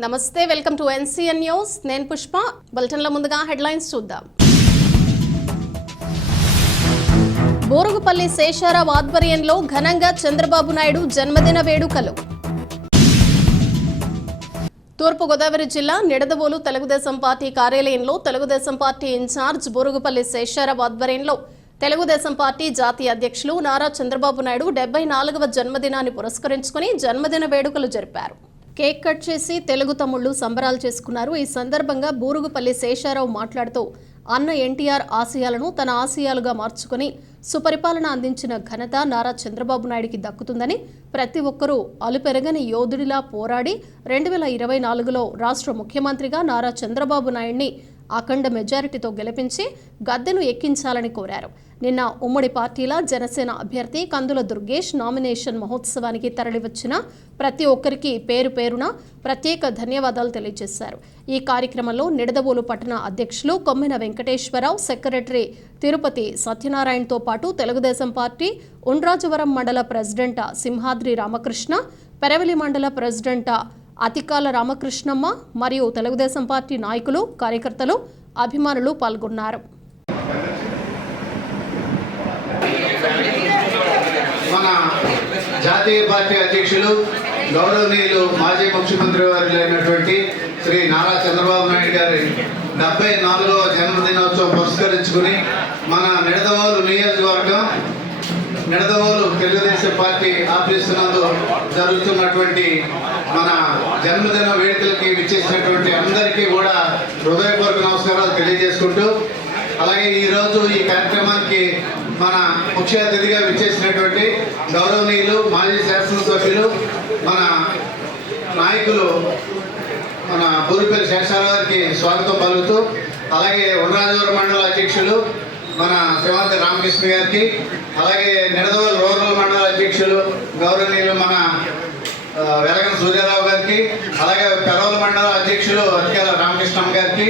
నమస్తే, welcome to NCN news. నేను పుష్ప. బులెటిన్ల ముందుగా హెడ్లైన్స్ చూద్దాం. బోరుగుపల్లి శేషారావు ఆధ్వర్యంలో ఘనంగా చంద్రబాబు నాయుడు జన్మదిన వేడుకలు. తూర్పుగోదావరి జిల్లా నిడదవోలు తెలుగుదేశం పార్టీ కార్యాలయంలో తెలుగుదేశం పార్టీ ఇన్ఛార్జ్ బోరుగుపల్లి శేషారావు ఆధ్వర్యంలో తెలుగుదేశం పార్టీ జాతీయ అధ్యక్షులు నారా చంద్రబాబు నాయుడు 74వ జన్మదినాన్ని పురస్కరించుకుని జన్మదిన వేడుకలు జరిపారు. కేక్ కట్ చేసి తెలుగు తమ్ముళ్లు సంబరాలు చేసుకున్నారు. ఈ సందర్భంగా బూరుగుపల్లి శేషారావు మాట్లాడుతూ అన్న ఎన్టీఆర్ ఆశయాలను తన ఆశయాలుగా మార్చుకుని సుపరిపాలన అందించిన ఘనత నారా చంద్రబాబు నాయుడికి దక్కుతుందని, ప్రతి ఒక్కరూ అలుపెరగని యోధుడిలా పోరాడి 2024లో రాష్ట్ర ముఖ్యమంత్రిగా నారా చంద్రబాబు నాయుడిని అఖండ మెజారిటీతో గెలిపించి గద్దెను ఎక్కించాలని కోరారు. నిన్న ఉమ్మడి పార్టీల జనసేన అభ్యర్థి కందుల దుర్గేష్ నామినేషన్ మహోత్సవానికి తరలివచ్చిన ప్రతి ఒక్కరికి పేరు పేరున ప్రత్యేక ధన్యవాదాలు తెలియజేశారు. ఈ కార్యక్రమంలో నిడదవోలు పట్టణ అధ్యక్షులు కొమ్మెన వెంకటేశ్వరరావు, సెక్రటరీ తిరుపతి సత్యనారాయణతో పాటు తెలుగుదేశం పార్టీ ఉండ్రాజవరం మండల ప్రెసిడెంట్ సింహాద్రి రామకృష్ణ, పెరవలి మండల ప్రెసిడెంట్ అతికాల రామకృష్ణమ్మ మరియు తెలుగుదేశం పార్టీ నాయకులు, కార్యకర్తలు, అభిమానులు పాల్గొన్నారు. మన జాతీయ పార్టీ అధ్యక్షులు గౌరవనీయులు మాజీ ముఖ్యమంత్రి వారైనటువంటి శ్రీ నారా చంద్రబాబు నాయుడు గారి 74వ జన్మదినోత్సవం పురస్కరించుకుని మన నిడదవోలు నియోజకవర్గం నిడదవోలు తెలుగుదేశం పార్టీ ఆఫీసు నందు జరుగుతున్నటువంటి మన జన్మదిన వేడుకలకి విచ్చేసినటువంటి అందరికీ కూడా హృదయపూర్వక నమస్కారాలు తెలియజేసుకుంటూ, అలాగే ఈరోజు ఈ కార్యక్రమానికి మన ముఖ్య అతిథిగా విచ్చేసినటువంటి గౌరవనీయులు మాజీ శాసనసభ్యులు మన నాయకులు మన బూరుగుపల్లి శేషారావు గారికి స్వాగతం పలుకుతూ, అలాగే ఉండ్రాజవరం మండల అధ్యక్షులు మన సింహాద్రి రామకృష్ణ గారికి, అలాగే నిడదవోలు రూరల్ మండల అధ్యక్షులు గౌరవనీయులు మన వెలగన సూర్యారావు గారికి, అలాగే పెరవల మండల అధ్యక్షులు అతికాల రామకృష్ణమ్మ గారికి,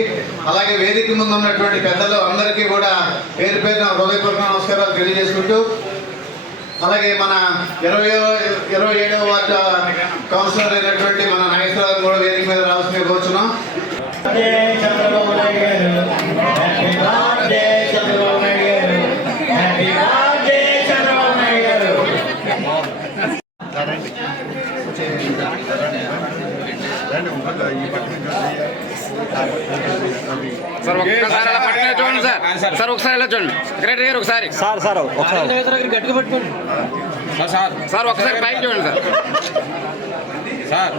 అలాగే వేదిక ముందు ఉన్నటువంటి పెద్దలు అందరికీ కూడా పేరు పేరున హృదయపూర్వక నమస్కారాలు తెలియజేసుకుంటూ, అలాగే మన 27వ వార్డు కౌన్సిలర్ అయినటువంటి మన నాగేశ్వరరావు కూడా వేదిక మీద రావాల్సిందిగా కోరుచున్నాం. సార్ ఒక్కసారి అలా పట్టుకునే చూడండి సార్. సార్ ఒకసారి ఇలా చూడండి సెక్రటరీ గారు ఒకసారి. సార్ గట్టిగా పట్టుకోండి సార్. ఒకసారి పైకి చూడండి సార్. సార్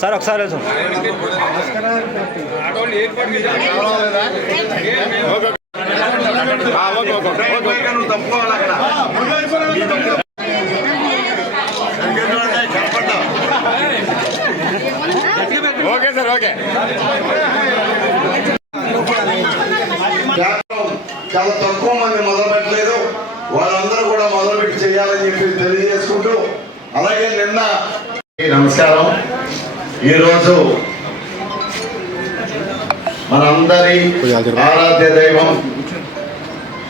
సార్ ఒకసారి ఓకే సార్. ఓకే. చాలా తక్కువ మంది మొదలు పెట్టలేదు, వాళ్ళందరూ కూడా మొదలుపెట్టి చేయాలని చెప్పి తెలియజేసుకుంటూ, అలాగే నిన్న నమస్కారం. ఈరోజు మనందరి ఆరాధ్య దైవం,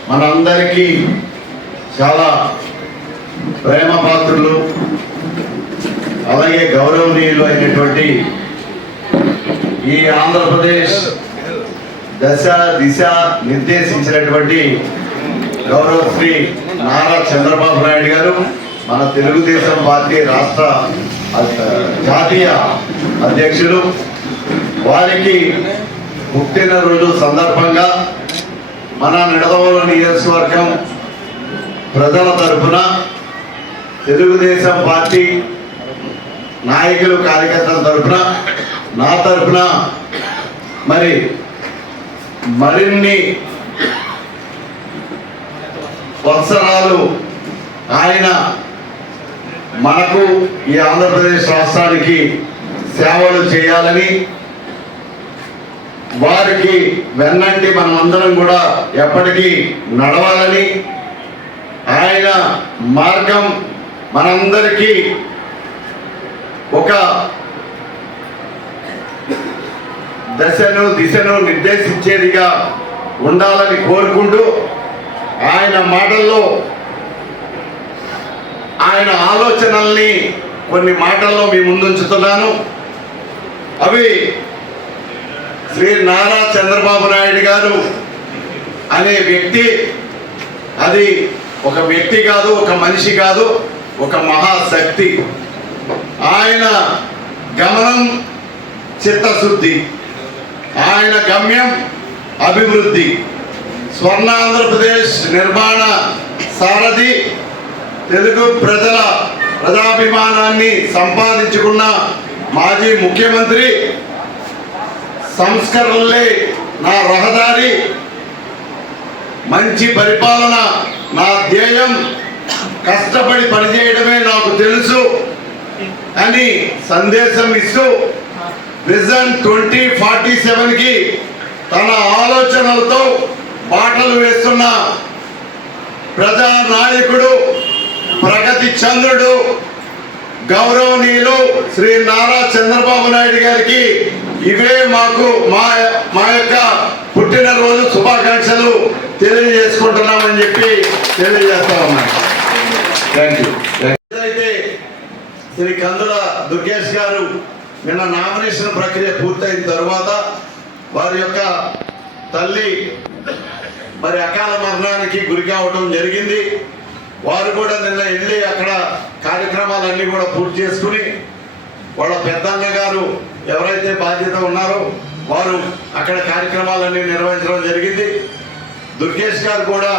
మనందరికీ చాలా ప్రేమ పాత్రులు, అలాగే గౌరవనీయులు అయినటువంటి ఈ ఆంధ్రప్రదేశ్ దశ దిశ నిర్దేశించినటువంటి గౌరవ శ్రీ నారా చంద్రబాబు నాయుడు గారు, మన తెలుగుదేశం పార్టీ రాష్ట్ర జాతీయ అధ్యక్షులు, వారికి పుట్టినరోజు సందర్భంగా మన నిడదవోలు నియోజకవర్గం ప్రజల తరఫున, తెలుగుదేశం పార్టీ నాయకులు కార్యకర్తల తరఫున, నా తరఫున మరిన్ని వత్సరాలు ఆయన మనకు ఈ ఆంధ్రప్రదేశ్ రాష్ట్రానికి సేవలు చేయాలని, వారికి వెన్నంటి మనమందరం కూడా ఎప్పటికీ నడవాలని, ఆయన మార్గం మనందరికీ ఒక దిశను నిర్దేశించేదిగా ఉండాలని కోరుకుంటూ ఆయన మాటల్లో ఆయన ఆలోచనల్ని కొన్ని మాటల్లో మీ ముందుంచుతున్నాను. అవి శ్రీ నారా చంద్రబాబు నాయుడు గారు అనే వ్యక్తి, అది ఒక వ్యక్తి కాదు, ఒక మనిషి కాదు, ఒక మహాశక్తి. ఆయన గమనం చిత్తశుద్ధి, ఆయన గమ్యం అభివృద్ధి. స్వర్ణాంధ్రప్రదేశ్ నిర్మాణ సారథి, తెలుగు ప్రజల ప్రజాభిమానాన్ని సంపాదించుకున్న మాజీ ముఖ్యమంత్రి, సంస్కరణలే నా రహదారి, మంచి పరిపాలన నా ధ్యేయం, కష్టపడి పనిచేయడమే నాకు తెలుసు అని సందేశం ఇస్తూ విజన్ 2047కి తన ఆలోచనలతో బాటలు వేస్తున్న ప్రజానాయకుడు, ప్రగతి చంద్రుడు, గౌరవనీయులు శ్రీ నారా చంద్రబాబు నాయుడు గారికి ఇవే మాకు మా యొక్క పుట్టినరోజు శుభాకాంక్షలు తెలియజేసుకుంటున్నామని చెప్పి తెలియజేస్తా ఉన్నాను. Thank you. అయితే శ్రీ కందుల దుర్గేష్ గారు నిన్న నామినేషన్ ప్రక్రియ పూర్తయిన తర్వాత వారి యొక్క తల్లి మరి అకాల మరణానికి గురి కావడం జరిగింది. వారు కూడా నిన్న వెళ్ళి అక్కడ కార్యక్రమాలన్నీ కూడా పూర్తి చేసుకుని వాళ్ళ పెద్దన్న గారు ఎవరైతే బాధ్యత ఉన్నారో వారు అక్కడ కార్యక్రమాలన్నీ నిర్వహించడం జరిగింది. దుర్గేష్ గారు కూడా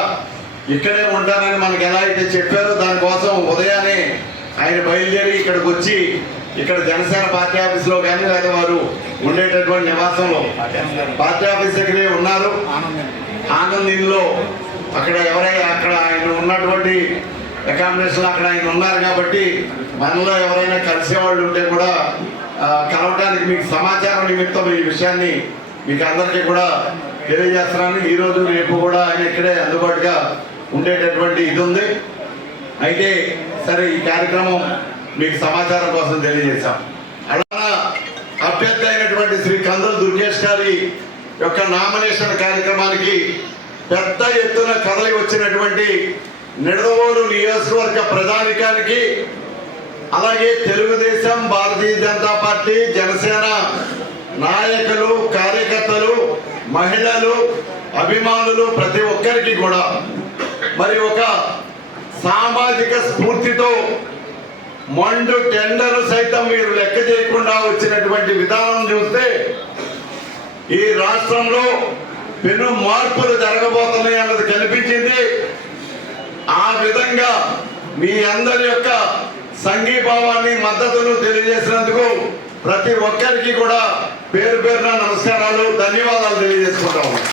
ఇక్కడే ఉంటానని మనకు ఎలా అయితే చెప్పారో దానికోసం ఉదయాన్నే ఆయన బయలుదేరి ఇక్కడికి వచ్చి ఇక్కడ జనసేన పార్టీ ఆఫీస్లో కానీ లేదా వారు ఉండేటటువంటి నివాసంలో పార్టీ ఆఫీస్ దగ్గరే ఉన్నారు. ఆనందిలో అక్కడ అక్కడ ఆయన ఉన్నటువంటి అకామిడేషన్ అక్కడ ఆయన ఉన్నారు కాబట్టి మనలో ఎవరైనా కలిసేవాళ్ళు ఉంటే కూడా కలవడానికి మీకు సమాచారం నిమిత్తం ఈ విషయాన్ని మీకు అందరికీ కూడా తెలియజేస్తున్నాను. ఈరోజు రేపు కూడా ఆయన ఇక్కడే అందుబాటుగా ఉండేటటువంటి ఇది ఉంది. అయితే సరే, ఈ కార్యక్రమం మీకు సమాచారం కోసం తెలియజేశాం. అలా అభ్యర్థి అయినటువంటి శ్రీ కందుల దుర్గేష్ గారి యొక్క నామినేషన్ కార్యక్రమానికి పెద్ద ఎత్తున కదలి వచ్చినటువంటి నిడదవోలు నియోజకవర్గ ప్రజానికానికి, అలాగే తెలుగుదేశం, భారతీయ జనతా పార్టీ, జనసేన నాయకులు, కార్యకర్తలు, మహిళలు, అభిమానులు ప్రతి ఒక్కరికి కూడా మరి ఒక సామాజిక స్ఫూర్తితో మండు టెండర్ సైతం మీరు లెక్క చేయకుండా వచ్చినటువంటి విధానం చూస్తే ఈ రాష్ట్రంలో పెను మార్పులు జరగబోతున్నాయి అన్నది కనిపించింది. ఆ విధంగా మీ అందరి యొక్క సంఘీభావాన్ని, మద్దతును తెలియజేసినందుకు ప్రతి ఒక్కరికి కూడా పేరు పేరున నమస్కారాలు, ధన్యవాదాలు తెలియజేసుకుంటాము.